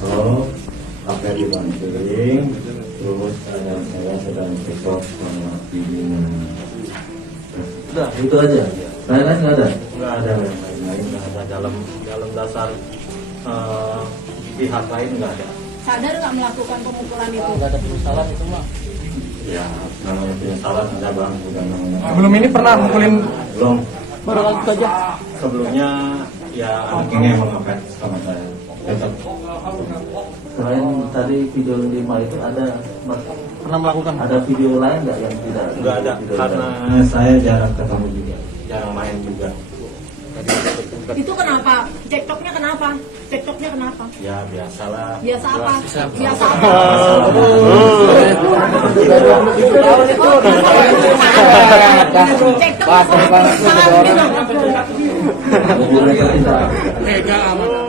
Susanto, pakai dibanting, terus saya sedang cekcok sama ibunya. Udah, itu aja. Lain-lain nggak ada. Nggak ada yang lain-lain, nggak ada dalam dasar pihak lain nggak ada. Sadar nggak melakukan pemukulan itu? Nggak ada penyesalan itu mah. Ya, namanya penyesalan ada bang, bukan namanya. Sebelum ini pernah mukulin? Belum. Baru kali itu aja. Sebelumnya ya anak ini yang mengangkat sama saya. Tetap. Selain tadi video 5 itu ada Pernah melakukan. ada video lain nggak yang tidak? Nggak ada, Video karena lain. saya jarang ketemu juga, jarang main juga. Itu kenapa? Cekcoknya kenapa? Cekcoknya kenapa? Ya biasalah. Biasa apa? Biasa. Biasa apa? Cekcok sama gitu. Video lain tidak. Mega amat.